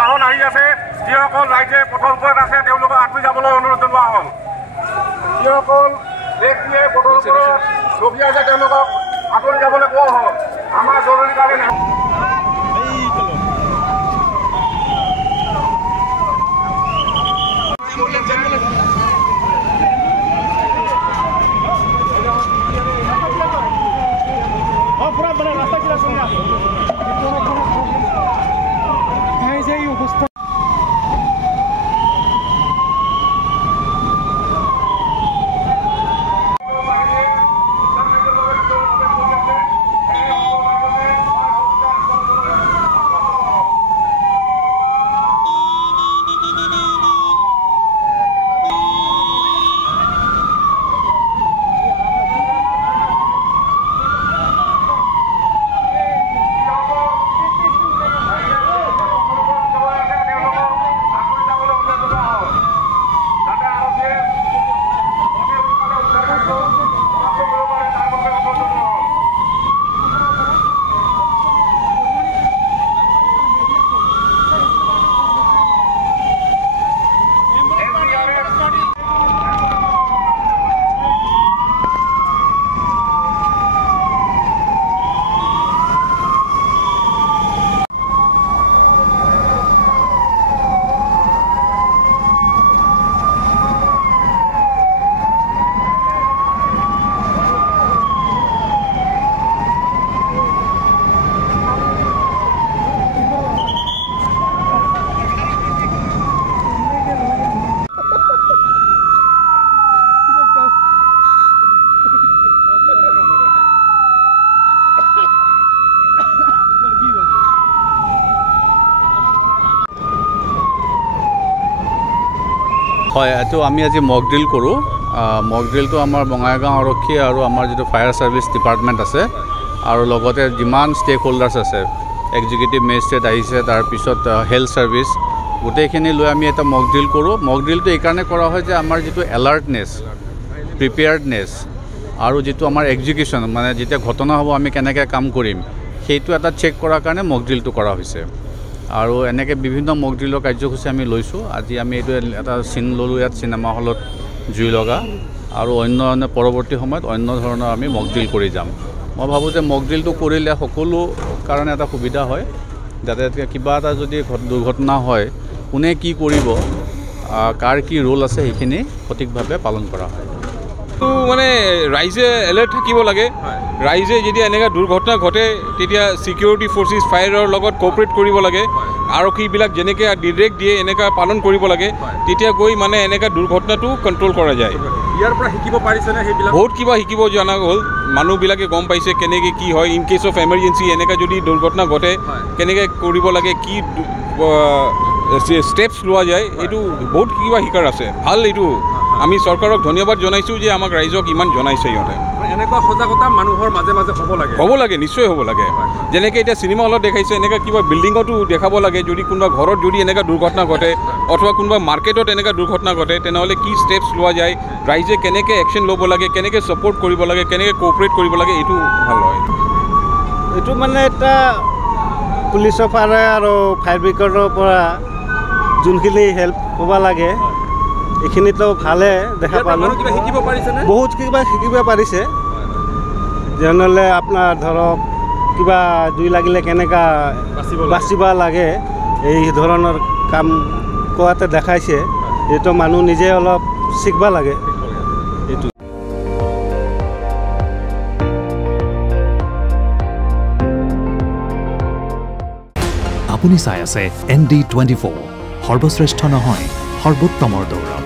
বাহন আহি আছে যিসকল ৰাইজে পথৰ ওপৰত আছে তেওঁলোকক আঁতৰি যাবলৈ অনুৰোধ জনোৱা হ'ল যিসকল ব্যক্তিয়ে পথৰ ওপৰত ৰখি আছে তেওঁলোকক আঁতৰি যাবলৈ কোৱা হ'ল আমাৰ জৰুৰীকালীন पूरा बड़ा रास्ता चला सुनिए ऐसे ही अवस्था হয় এটো আমি আজি মক ড্ৰিল কৰোঁ মক ড্ৰিলটো আমাৰ বঙাইগাঁও আৰক্ষী আৰু আমাৰ যিটো ফায়াৰ সাৰ্ভিস ডিপাৰ্টমেণ্ট আছে আৰু লগতে যিমান ষ্টেক হোল্ডাৰ্ছ আছে এক্সিকিউটিভ মেজিষ্ট্ৰেট আহিছে তাৰপিছত হেল্থ সাৰ্ভিস গোটেইখিনি লৈ আমি এটা মক ড্ৰিল কৰোঁ মক ড্ৰিলটো এই কাৰণে কৰা হয় যে আমাৰ যিটো এলাৰ্টনেছ প্ৰিপেয়াৰ্ডনেছ আৰু যিটো আমাৰ এক্সিকিউশ্যন মানে যেতিয়া ঘটনা হ'ব আমি কেনেকৈ কাম কৰিম সেইটো এটা চেক কৰাৰ কাৰণে মক ড্ৰিলটো কৰা হৈছে আৰু এনেকৈ বিভিন্ন মক ড্ৰিলৰ কাৰ্যসূচী আমি লৈছোঁ আজি আমি এইটো এটা চিন ল'লোঁ ইয়াত চিনেমা হলত জুই লগা আৰু অন্য পৰৱৰ্তী সময়ত অন্য ধৰণৰ আমি মক ড্ৰিল কৰি যাম মই ভাবোঁ যে মক ড্ৰিলটো কৰিলে সকলো কাৰণে এটা সুবিধা হয় যাতে কিবা এটা যদি দুৰ্ঘটনা হয় কোনে কি কৰিব কাৰ কি ৰোল আছে সেইখিনি সঠিকভাৱে পালন কৰা হয় তো মানে ৰাইজে এলাৰ্ট থাকিব লাগে ৰাইজে যেতিয়া এনেকুৱা দুৰ্ঘটনা ঘটে তেতিয়া সিকিউৰিটি ফৰ্চেছ ফায়াৰৰ লগত কোঅপাৰেট কৰিব লাগে আৰক্ষীবিলাক যেনেকৈ ডিৰেক্ট দিয়ে এনেকুৱা পালন কৰিব লাগে তেতিয়া গৈ মানে এনেকুৱা দুৰ্ঘটনাটো কণ্ট্ৰল কৰা যায় ইয়াৰ পৰা শিকিব পাৰিছেনে সেইবিলাক বহুত কিবা শিকিব জনা হ'ল মানুহবিলাকে গম পাইছে কেনেকৈ কি হয় ইন কেছ অফ এমাৰ্জেঞ্চি এনেকুৱা যদি দুৰ্ঘটনা ঘটে কেনেকৈ কৰিব লাগে কি ষ্টেপছ লোৱা যায় এইটো বহুত কিবা শিকাৰ আছে ভাল এইটো আমি চৰকাৰক ধন্যবাদ জনাইছোঁ যে আমাক ৰাইজক ইমান জনাইছে ইহঁতে এনেকুৱা সজাগতা মানুহৰ মাজে মাজে হ'ব লাগে নিশ্চয় হ'ব লাগে যেনেকৈ এতিয়া চিনেমা হলত দেখাইছে এনেকৈ কিবা বিল্ডিঙতো দেখাব লাগে যদি কোনোবা ঘৰত যদি এনেকুৱা দুৰ্ঘটনা ঘটে অথবা কোনোবা মাৰ্কেটত এনেকুৱা দুৰ্ঘটনা ঘটে তেনেহ'লে কি ষ্টেপছ লোৱা যায় ৰাইজে কেনেকৈ একশ্যন ল'ব লাগে কেনেকৈ ছাপোৰ্ট কৰিব লাগে কেনেকৈ কোঅপাৰেট কৰিব লাগে এইটো ভাল হয় এইটো মানে এটা পুলিচৰ পৰা আৰু ফায়াৰ ব্ৰিগেডৰ পৰা যোনখিনি হেল্প হ'ব লাগে এইখিনিতো ভালে দেখা পালোঁ বহুত কিবা শিকিব পাৰিছে যেনেহ'লে আপোনাৰ ধৰক কিবা জুই লাগিলে কেনেকুৱা বাচিব লাগে এই ধৰণৰ কাম কৰাতে দেখাইছে এইটো মানুহ নিজে অলপ শিকিব লাগে এইটো আপুনি চাই আছে ND24 সৰ্বশ্ৰেষ্ঠ নহয় সৰ্বোত্তমৰ দৌৰ